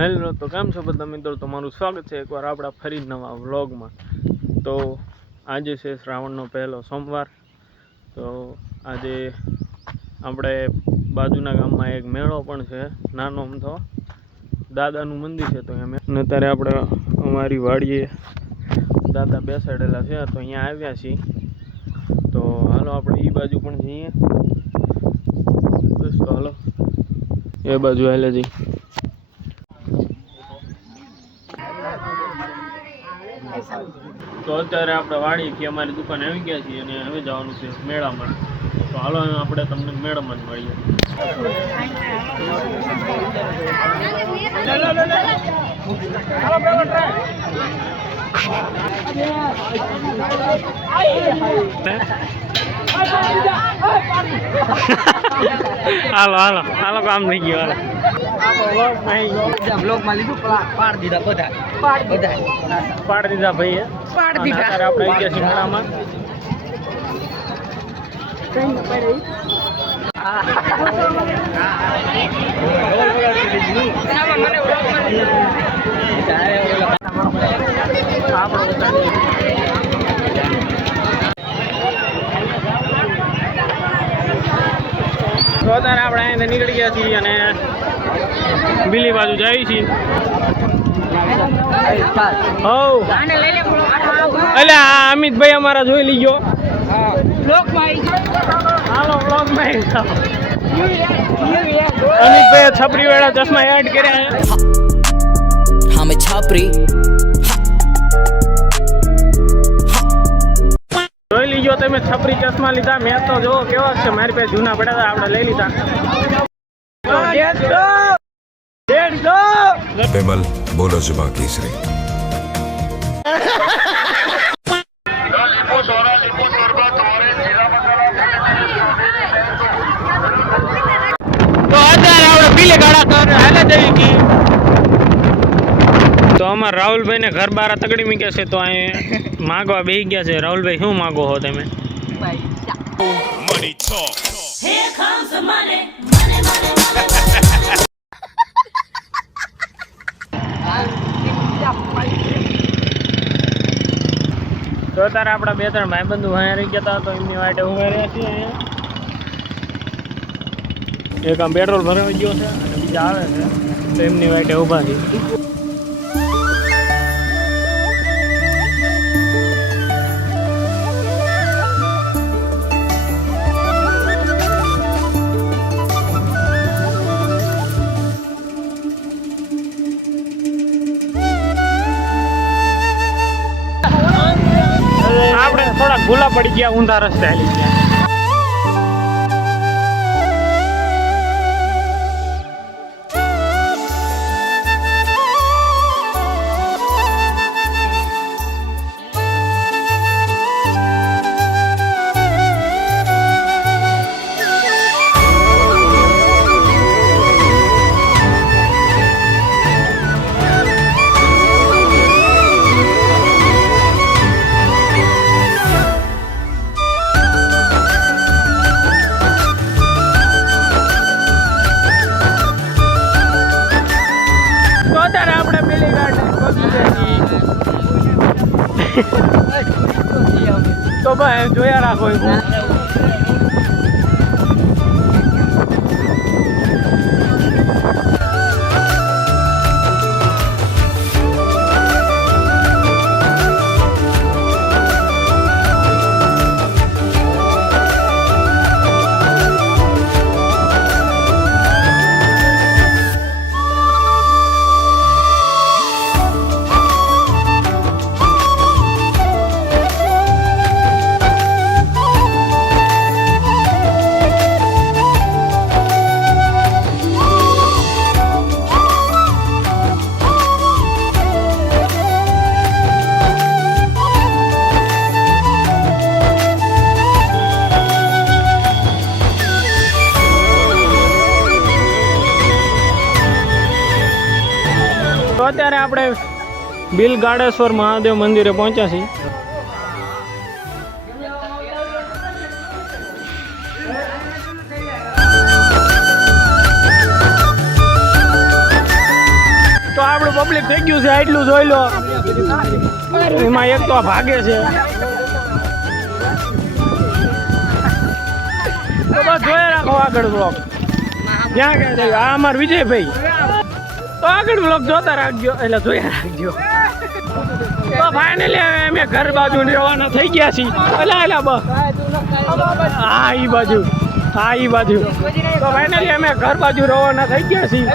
Hello, તો કેમ છો બધા મિત્રો? તમારું સ્વાગત છે એકવાર આપણા ફરી નવા વ્લોગમાં. તો આજે છે શ્રાવણનો પહેલો સોમવાર. તો આજે આપણે બાજુના ગામમાં એક મેળો પણ છે, નાનો અમથો દાદાનું મંદિર છે તો અહીંયા અને અત્યારે આપણે અમારી વાડીએ દાદા બેસાડેલા છે, તો અહીંયા આવ્યા છીએ. તો હાલો, આપણે એ બાજુ પણ જઈએ. બસ હાલો. એ બાજુ હાલે જઈએ અત્યારે આપણે વાડીથી અમારી દુકાને આવી ગયા છીએ અને હવે જવાનું છે મેળામાં. તો હાલો આપણે તમને મેળામાં જ મળીએ. હાલો હાલો હાલો, કામ થઈ ગયું, હાલો. બ્લોગમાં લીધું પાડ દીધા બધા. પાડ દીધા. પાડ દીધા ભાઈએ. પાડ દીધા. આપણે આવી ગયા મેળામાં આપણો તો અત્યારે આપણે અહીંથી નીકળી ગયા છીએ અને બીલી બાજુ જઈએ છીએ. હવ. એટલે આ અમિતભાઈ અમારા જોઈ લીજો. અમિતભાઈ છપરી વાળા ચશ્મા એડ કર્યા હા a જોઈ લીજો તમે છપરી ચશ્મા લીધા. મેં તો જો કેવા છે મારી પાસે જૂના પડ્યા હતા આપણે લઈ લીધા. વિમલ બોલો જુબા કેસરી. તો આમાં રાહુલભાઈ ને ઘર બારા તગડી મૂક્યા છે તો અહીં માગવા બેસી ગયા છે. રાહુલભાઈ શું માગો હો તમે? અત્યારે આપણા બે ત્રણ ભાઈબંધુ અહીંયા રહી ગયા હતા, તો એમની માટે ઊભા રહ્યા છીએ એક આમ પેટ્રોલ ભરાઈ ગયો છે, અને બીજા આવે છે, તો એમની માટે ઊભા છે ભૂલા પડી ગયા ઊંધા રસ્તે હાલી ગયા. તો ભાઈ જોયા રાખો આપણે બિલ ગાડેશ્વર મહાદેવ મંદિરે પહોંચ્યા છીએ. તો આપણું પબ્લિક થઈ ગયું છે એટલું જોઈ લો. એમાં એક તો ભાગે છે. બસ જોઈ રાખો આગળ બ્લોક ક્યાં ક્યાં આ અમાર વિજયભાઈ. તો આગળ બ્લોક જોતા રાખજો. એટલે જોયા રાખજો. તો ફાઇનલી અમે ઘર બાજુ રવાના થઈ ગયા છીએ. એટલે એટલે બસ હા, ઈ બાજુ. હા એ બાજુ. તો ફાઇનલી અમે ઘર બાજુ રવાના થઈ ગયા છીએ.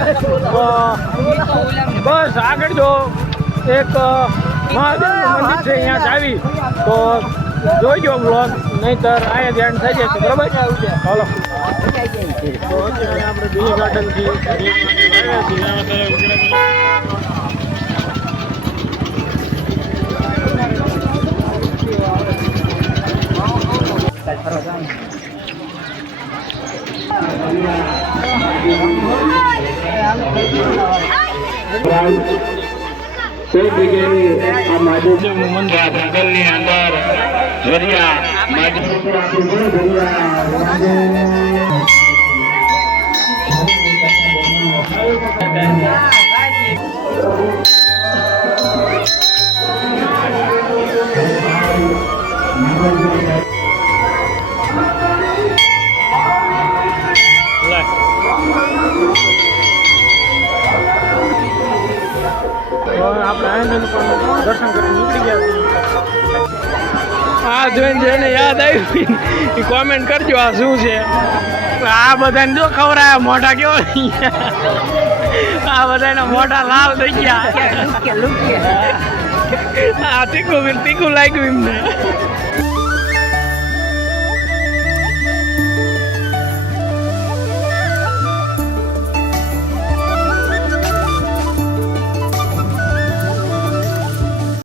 બસ આગળ જો એક મહાદેવ મંદિર છે, અહીંયા ચાવી તો જોઈજો બ્લોગ નહીતર અહીંયા ધ્યાન થઈ જશે. બરાબર? ચાલો તો અત્યારે આ મહાદેવનું મંદિર જંગલની અંદર ઝરિયા લે. તો આપણે આનંદ પણ દર્શન કરી નીકળી ગયા છીએ આ જોઈને જોઈને યાદ આવ્યું એ કોમેન્ટ કરજો આ શું છે. આ બધાને જો ખવડાયા મોઢા કેવો આ બધાના મોઢા લાલ થઈ ગયા. આ તીખું તીખું લાગ્યું એમને.